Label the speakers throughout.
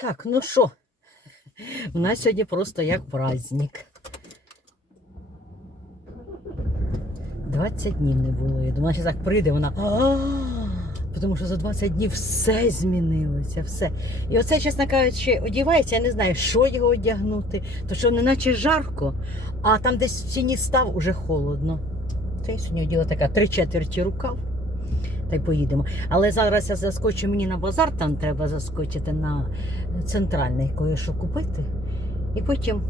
Speaker 1: Так, ну що? У нас сьогодні просто як праздник. 20 днів не було. Я думала, що так прийде, вона. Тому що за 20 днів все змінилося, все. І оце, чесно кажучи, одягається, я не знаю, що його одягнути. То що неначе жарко, а там десь в тіні став уже холодно. Та я сьогодні оділа така три четверті рукав. Та й поїдемо. Але зараз я заскочу мені на базар, там треба заскочити на центральний кое-що купити. І потім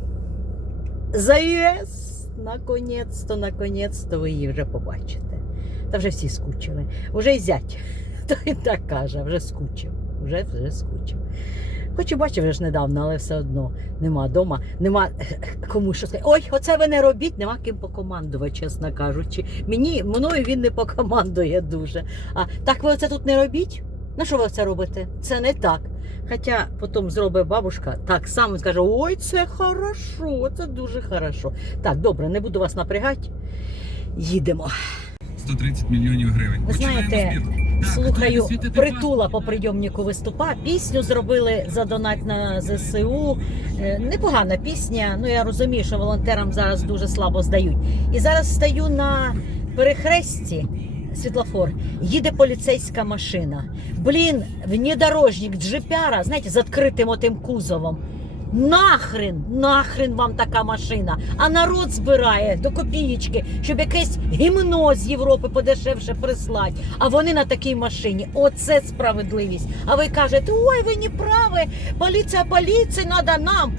Speaker 1: заєс! Наконець-то, наконець-то ви її вже побачите. Та вже всі скучили. Уже й зять. То він так каже, вже скучив. Вже, вже скучив. Хоч і бачив вже ж недавно, але все одно нема дома, нема кому що сказати. Ой, оце ви не робіть, нема ким покомандувати, чесно кажучи. Мені мною він не покомандує дуже. А так ви оце тут не робіть? На що ви це робите? Це не так. Хоча потім зробить бабушка так само і скаже: ой, це хорошо, це дуже хорошо. Так, добре, не буду вас напрягати. Їдемо.
Speaker 2: 130 мільйонів гривень.
Speaker 1: Ви знаєте, Слухаю, притула по прийомнику виступа. Пісню зробили за донат на ЗСУ. Е, Непогана пісня. Ну я розумію, що волонтерам зараз дуже слабо здають. І зараз стою на перехресті. Світлофор, їде поліцейська машина. Блін, внедорожник джипяра, знаєте, з відкритим отим кузовом. Нахрен, нахрен вам така машина. А народ збирає до копієчки, щоб якесь гімно з Європи подешевше прислать. А вони на такій машині. Оце справедливість. А ви кажете, ой, ви не праві, поліція, поліція, треба нам.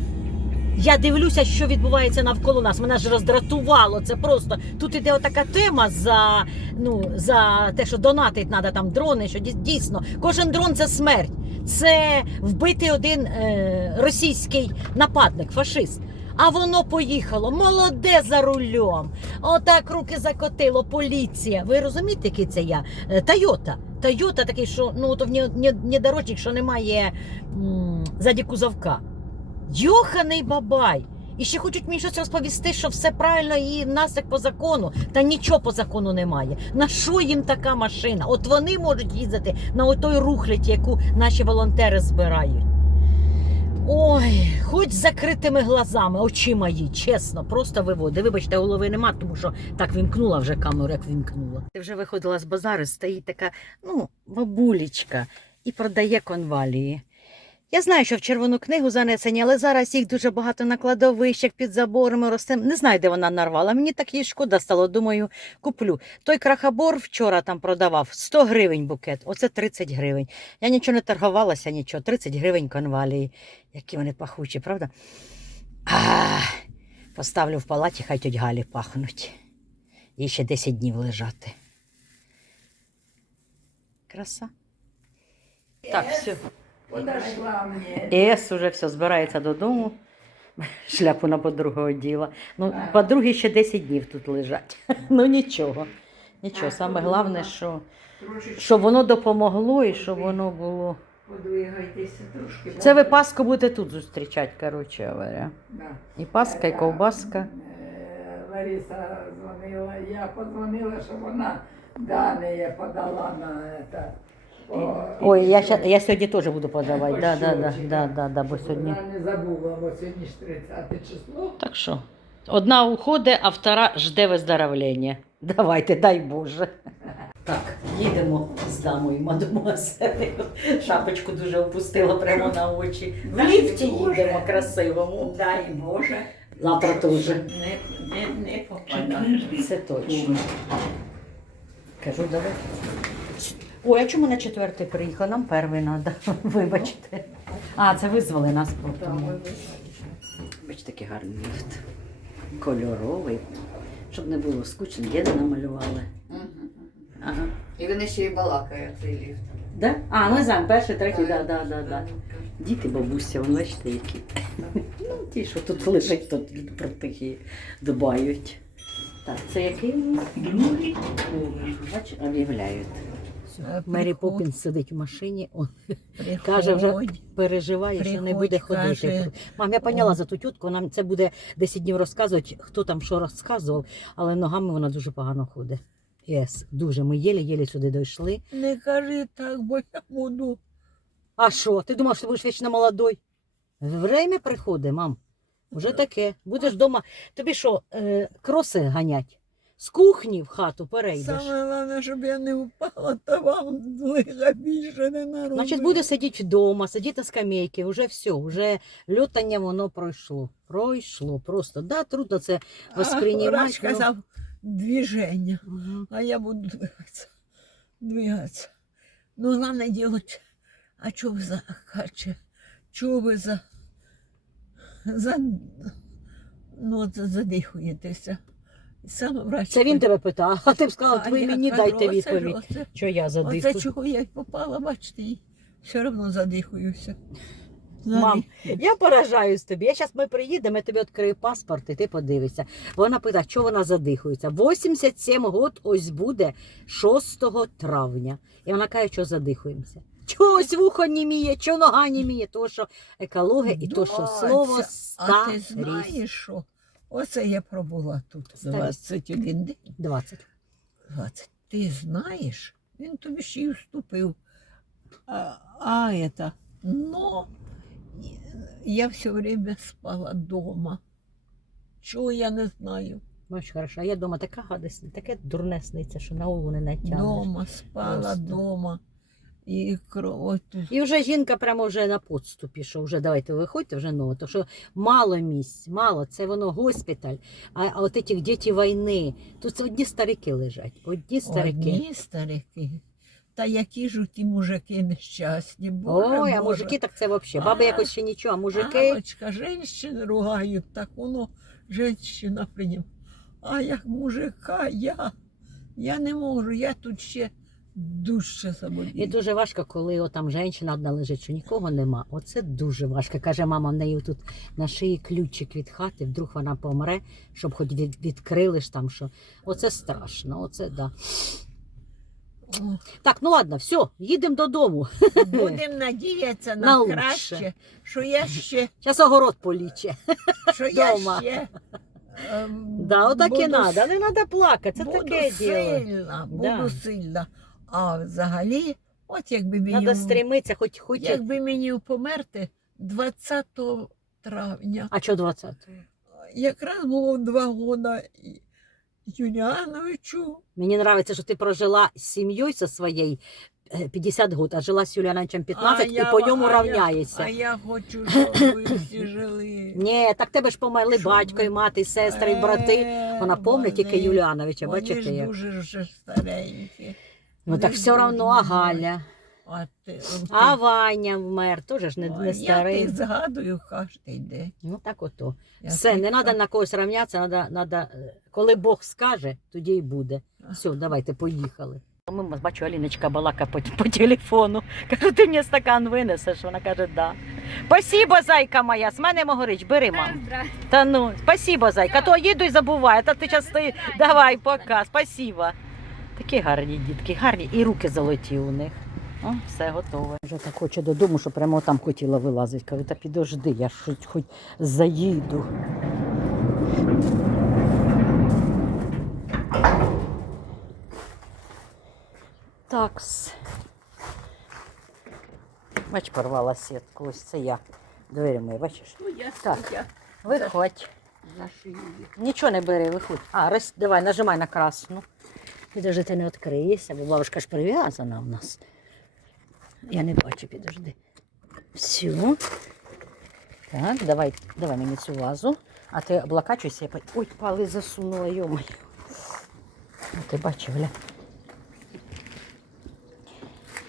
Speaker 1: Я дивлюся, що відбувається навколо нас. Мене ж роздратувало. Це просто тут іде отака тема за ну за те, що донатить треба там дрони. Що дійсно кожен дрон це смерть. Це вбитий один е, російський нападник, фашист. А воно поїхало. Молоде за рулем. Отак руки закотило. Поліція. Ви розумієте, який це я? Е, Тойота. Тойота такий, що ну то в ні- ні- внедорожник, що немає м, ззаді кузовка. Йоханий бабай! І ще хочуть мені щось розповісти, що все правильно і в нас як по закону. Та нічого по закону немає. На що їм така машина? От вони можуть їздити на отой рухляті, яку наші волонтери збирають. Ой, хоч з закритими глазами, очима їй, чесно, просто виводи. Вибачте, голови нема, тому що так вімкнула вже камеру, як вімкнула. Ти вже виходила з базару, стоїть така, ну, бабулечка, і продає конвалії. Я знаю, що в червону книгу занесені, але зараз їх дуже багато на кладовищах під заборами росте. Не знаю, де вона нарвала. Мені так їй шкода стало. Думаю, куплю. Той крахабор вчора там продавав 100 гривень букет, оце 30 гривень. Я нічого не торгувалася, нічого. 30 гривень конвалії. Які вони пахучі, правда? А, поставлю в палаті, хай тьоть Галі пахнуть. Їй ще 10 днів лежати. Краса. Так, все.
Speaker 3: Подошла мне.
Speaker 1: Ес уже все збирається додому. Шляпу на подругу оділа. Ну, подруги ще 10 днів тут лежать. Ну нічого. Нічого. Саме головне, що, щоб воно допомогло і щоб воно було.
Speaker 3: подвигайтеся трошки.
Speaker 1: Це ви Пасху будете тут зустрічати, коротше говоря. І Пасха, і ковбаска.
Speaker 3: Е, Лариса дзвонила, я подзвонила, щоб вона дані подала на це.
Speaker 1: Ой, я, ща- я сьогодні теж буду подавати.
Speaker 3: По
Speaker 1: Да, да, да, да, да, да, бо сьогодні.
Speaker 3: Вона не забула, бо сьогодні ж 30 число.
Speaker 1: Так що, одна уходить, а втора жде виздоровлення. Давайте, дай Боже. Так, їдемо з дамою мадемуазелею. Шапочку дуже опустила прямо на очі. В
Speaker 3: Дай
Speaker 1: ліфті
Speaker 3: Боже.
Speaker 1: їдемо красивому.
Speaker 3: Дай Боже.
Speaker 1: Завтра теж.
Speaker 3: Не, не, не попадає.
Speaker 1: Це точно. Кажу, давай. Ой, а чому на четвертий приїхав? Нам перший треба. Вибачте. А, це визвали нас потім. Бачите, такий гарний ліфт. Кольоровий. Щоб не було скучно, діда намалювали. Ага.
Speaker 4: І вони ще й балакають цей ліфт.
Speaker 1: Да? А, ми знаємо, перший, третій, да, да, да, да. Діти, бабуся, вон бачите, які. Ну, ті, що тут лежать, тут про тихі дбають. Так, це який у нас? Другий. Бач, об'являють. Мері Поппінс сидить в машині, он каже, вже переживає, що не буде ходити.
Speaker 3: каже.
Speaker 1: Мам, я поняла за ту тютку, нам це буде 10 днів розказувати, хто там що розказував, але ногами вона дуже погано ходить. Єс, дуже. Ми єлі-єлі сюди дійшли.
Speaker 3: Не кажи так, бо я буду
Speaker 1: А що? Ти думав, що ти будеш вічно молодой? Время приходить, мам. Уже таке. Будеш вдома. Тобі що, е, кроси ганять? З кухні в хату перейдеш.
Speaker 3: Саме головне, щоб я не впала, то вам лиха більше не наробила.
Speaker 1: Значить, буде сидіти вдома, сидіти на скамейці, вже все, вже льотання воно пройшло. Пройшло просто. Да, трудно це восприймати.
Speaker 3: Врач сказав движення,
Speaker 1: Мгм.
Speaker 3: а я буду двигатися. Двигатися. Ну, головне делать. А чого ви за каче? Чого ви за, за ну, от задихуєтеся? Сам врач.
Speaker 1: Це він тебе питав, а ти б сказав,
Speaker 3: А
Speaker 1: ви мені дайте відповідь.
Speaker 3: Оце,
Speaker 1: Що я
Speaker 3: оце
Speaker 1: задихаю?
Speaker 3: чого я й попала, бачите, і все одно задихуюся.
Speaker 1: Мам, Я поражаюсь тобі. Я зараз ми приїдемо, я тобі відкрию паспорт, і ти подивишся. Вона питає, що вона задихується. 87 год ось буде 6 травня. І вона каже, що задихуємося. Чогось вухо німіє, чого нога німіє, то що екологія і то, що слово
Speaker 3: А ти знаєш що? Оце я пробула тут 21 день.
Speaker 1: 20.
Speaker 3: 20. Ти знаєш, він тобі ще й уступив. А, а это, но я все время спала дома. Чого я не знаю.
Speaker 1: Бачиш, хорошо. А я дома така гадость, таке дурне сниться, що на голову не натягнеш.
Speaker 3: Дома спала
Speaker 1: Просто.
Speaker 3: дома. І кров.
Speaker 1: І вже жінка прямо вже на подступі, що вже давайте виходьте вже ново, то що мало місць, мало, це воно госпіталь. А, а от ці діти війни, тут одні старики лежать, одні старики.
Speaker 3: Одні старики. Та які ж ті мужики нещасні. Боже,
Speaker 1: Ой, а мужики так це взагалі. Баби якось ще нічого, а мужики.
Speaker 3: Галочка, женщин ругають, так воно женщина прийняв. А як мужика я, я не можу, я тут ще дужче
Speaker 1: І дуже важко, коли от там жінка одна лежить, що нікого нема. Оце дуже важко. Каже, мама, в неї тут на шиї ключик від хати, вдруг вона помре, щоб хоч від, відкрили ж там що. Оце страшно, оце да. Так, ну ладно, все, їдемо додому.
Speaker 3: Будемо надіятися
Speaker 1: На
Speaker 3: на
Speaker 1: лучше.
Speaker 3: краще, що я ще,
Speaker 1: Зараз огород поліче.
Speaker 3: що я
Speaker 1: Дома.
Speaker 3: ще. ем,
Speaker 1: Да, отак і
Speaker 3: буду
Speaker 1: надо, не треба плакати, це
Speaker 3: буду
Speaker 1: таке діло.
Speaker 3: буду
Speaker 1: Да.
Speaker 3: сильна. А взагалі, от якби мені,
Speaker 1: Треба стремитися, хоч хоч.
Speaker 3: якби мені померти 20 травня.
Speaker 1: А що 20?
Speaker 3: Якраз було два года Юліановичу.
Speaker 1: Мені подобається, що ти прожила з сім'єю зі своєю е, 50 років, а жила з Юліаном 15
Speaker 3: А
Speaker 1: і
Speaker 3: я-
Speaker 1: по ньому
Speaker 3: а я- А я хочу, щоб ви всі жили.
Speaker 1: Ні, так тебе ж померли батько,
Speaker 3: ви?
Speaker 1: і мати, і сестри, і брати.
Speaker 3: Е,
Speaker 1: Вона пам'ятає тільки
Speaker 3: вони-
Speaker 1: Юліановича,
Speaker 3: Вони
Speaker 1: бачите
Speaker 3: ж
Speaker 1: як.
Speaker 3: дуже вже старенькі.
Speaker 1: Ну так все одно, а Галя.
Speaker 3: А, ти,
Speaker 1: А Ваня вмер, теж ж не, не старий.
Speaker 3: Я тих згадую кожен день.
Speaker 1: Ну так ото.
Speaker 3: Я
Speaker 1: Все, не треба на когось равнятися, надо, надо, е, коли Бог скаже, тоді й буде. Все, давайте, поїхали. Ми бачу, Аліночка балака по, по телефону. Кажу, ти мені стакан винесеш. Вона каже, да. Спасибо, зайка моя. З мене Могорич, бери, мам. Та ну, спасибо, зайка. То їду і забуваю. Та ти час стоїш. Давай, пока. Спасибо. Такі гарні дітки, гарні. І руки золоті у них. О, все готове. Вже так хочу додому, що прямо там хотіла вилазити. Кажу, та підожди, я ж хоч, заїду. Такс. Бач, порвала сітку. Ось це я. Двері мої, бачиш?
Speaker 3: Ну, я
Speaker 1: Так.
Speaker 3: стоя
Speaker 1: Виходь. Нічого не бери, виходь. А, роз... давай, нажимай на красну. Підожди, ти не відкриєшся, бо бабушка ж прив'язана в нас. Я не бачу, підожди. Все. Так, давай, давай мені цю вазу. А ти облакачуйся. я Ой, пали засунула, йомаю. Ти бачив, гля.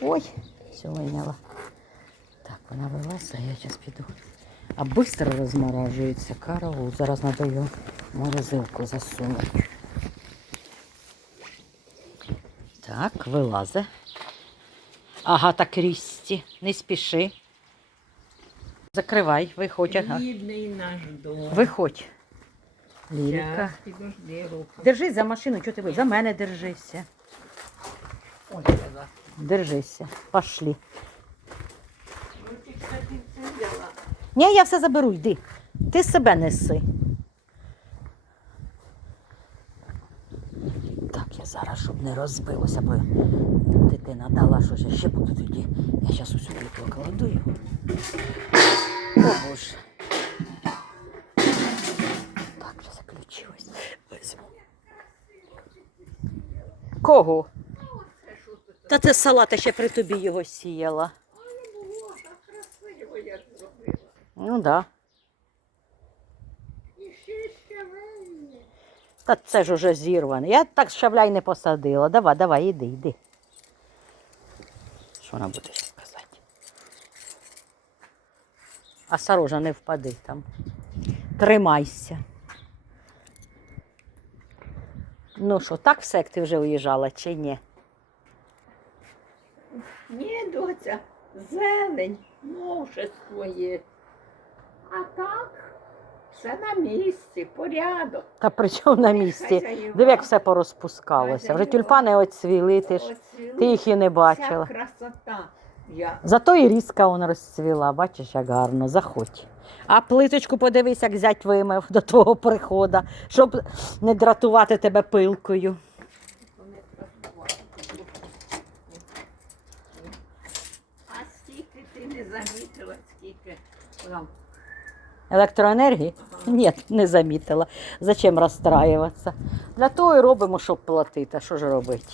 Speaker 1: Ой, все вийняла. Так, вона вилазить, а я зараз піду. А швидко розморажується караул. Зараз в морозилку засунути. Так, вилазе. Агата Крісті, не спіши. Закривай, виходь. Ага.
Speaker 3: Рідний наш дом.
Speaker 1: Виходь. Лірика.
Speaker 3: Щас, підожди руку.
Speaker 1: Держись за машину, чого ти ви? За мене держися.
Speaker 3: Ой.
Speaker 1: Держися. Пошли.
Speaker 3: Кстати, взяла.
Speaker 1: Ні, я все заберу, йди. Ти себе неси. Так, я зараз, щоб не розбилося, бо дитина дала, що ж я ще буду тоді. Я зараз усю покладу його. О, Боже. Так, вже заключилось. Візьму. Кого? Та це салат, ще при тобі його сіяла. Ну так. Да. Та це ж уже зірване. Я так шавляй не посадила. Давай, давай, іди, іди. Що вона буде сказати? А сорожа не впади там. Тримайся. Ну що, так все, як ти вже уїжджала, чи ні?
Speaker 3: Ні, доця, зелень, новшество є. А так, все на місці, порядок.
Speaker 1: Та при чому на місці?
Speaker 3: Хазяїва.
Speaker 1: Диви, як все порозпускалося. Вже
Speaker 3: Хазяїва.
Speaker 1: тюльпани оцвіли, ти ж.
Speaker 3: Оцвіли.
Speaker 1: Ти їх і не
Speaker 3: Вся
Speaker 1: бачила.
Speaker 3: красота. Я
Speaker 1: Зато і різка он розцвіла, бачиш, як гарно, заходь. А плиточку подивись, як зять вимив до твого приходу, щоб не дратувати тебе пилкою.
Speaker 3: А скільки ти не замітила, скільки там
Speaker 1: Електроенергії? Ні, не замітила. Зачем розстраюватися? Для того і робимо, щоб платити. А Що ж робити?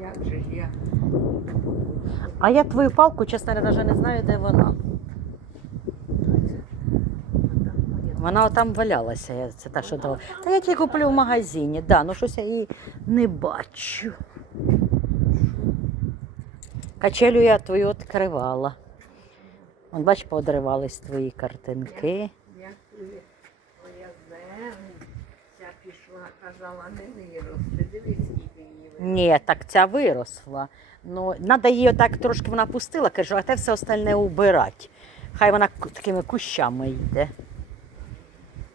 Speaker 3: як же я.
Speaker 1: А я твою палку, чесно, навіть не знаю, де вона. Вона там валялася, я це та, що дала. Та я тільки куплю в магазині, да, ну щось я її не бачу. Качелю я твою відкривала. Вон, бач, подривались твої картинки.
Speaker 3: Як твоя ця пішла, казала, не виросте. Дивись, скільки її.
Speaker 1: Ні, так ця виросла. Ну, треба її отак трошки вона пустила, кажу, а те все остальне убирати. Хай вона такими кущами йде.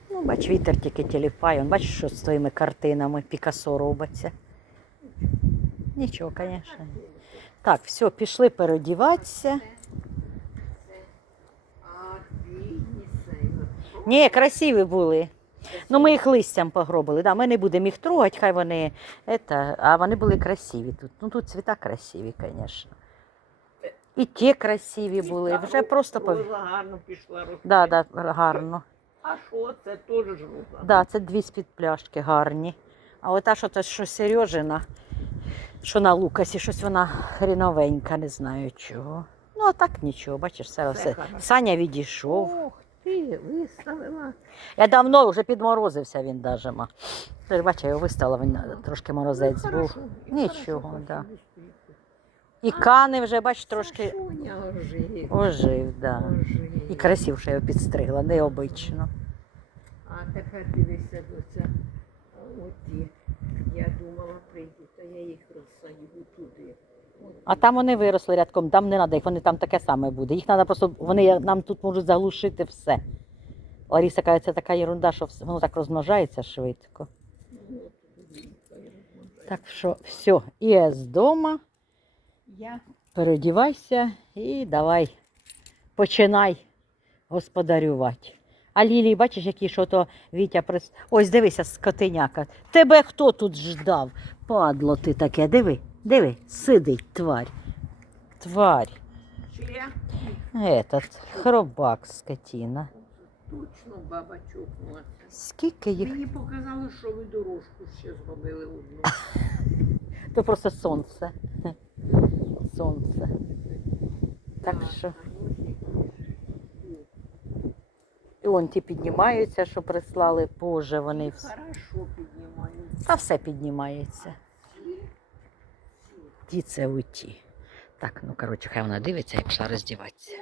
Speaker 1: Ну, бач, вітер тільки тіліпає. Он, бач, що з твоїми картинами Пікасо робиться. Нічого, звісно. Так, все, пішли переодіватися.
Speaker 3: А бідні цей.
Speaker 1: Ні, красиві були. Ну, ми їх листям погробили. Да, ми не будемо їх трогати, хай вони. Это, а вони були красиві тут. Ну тут цвіта красиві, звісно. І ті красиві були. Вже просто пов...
Speaker 3: Гарно пішла рости.
Speaker 1: да, да, гарно.
Speaker 3: А що це теж жовта?
Speaker 1: Да, це дві з-під пляшки гарні. А ота, що то, що Сережина, що на Лукасі, щось вона хріновенька, не знаю чого. Ну, а так нічого, бачиш, все,
Speaker 3: Все
Speaker 1: все. Саня відійшов.
Speaker 3: Ти, виставила.
Speaker 1: Я давно вже підморозився він даже. ма. Ти ж бачиш, я його виставила, він трошки морозець
Speaker 3: Ну,
Speaker 1: був.
Speaker 3: хорошо, і
Speaker 1: Нічого,
Speaker 3: хорошо,
Speaker 1: да.
Speaker 3: хорошо.
Speaker 1: І кани вже, бач, трошки
Speaker 3: ожив.
Speaker 1: ожив, да.
Speaker 3: ожив.
Speaker 1: І красивше його підстригла, необично.
Speaker 3: А тепер дивися доця. Оті. Я думала, прийду, та я їх розсадю туди.
Speaker 1: А там вони виросли рядком, там не треба, їх вони там таке саме буде. Їх треба просто, вони нам тут можуть заглушити все. Лариса каже, це така ерунда, що воно так розмножається швидко. Так що все, і з дома,
Speaker 3: Я
Speaker 1: переодівайся і давай, починай господарювати. А Лілії, бачиш, які що то Вітя прис... Ось дивися, скотиняка. Тебе хто тут ждав? Падло ти таке, диви, диви, сидить тварь. Тварь.
Speaker 3: чи я
Speaker 1: Этот хробак, скотина.
Speaker 3: точно баба чокнулася.
Speaker 1: Скільки їх?
Speaker 3: Мені показали, що ви дорожку ще зробили одну.
Speaker 1: То просто сонце. Сонце. Так що. І вон ті піднімаються, що прислали. Боже, вони всі.
Speaker 3: Хорошо піднімаю.
Speaker 1: Та все піднімається. Ті це. Так, ну коротше, хай вона дивиться і пішла роздіватися.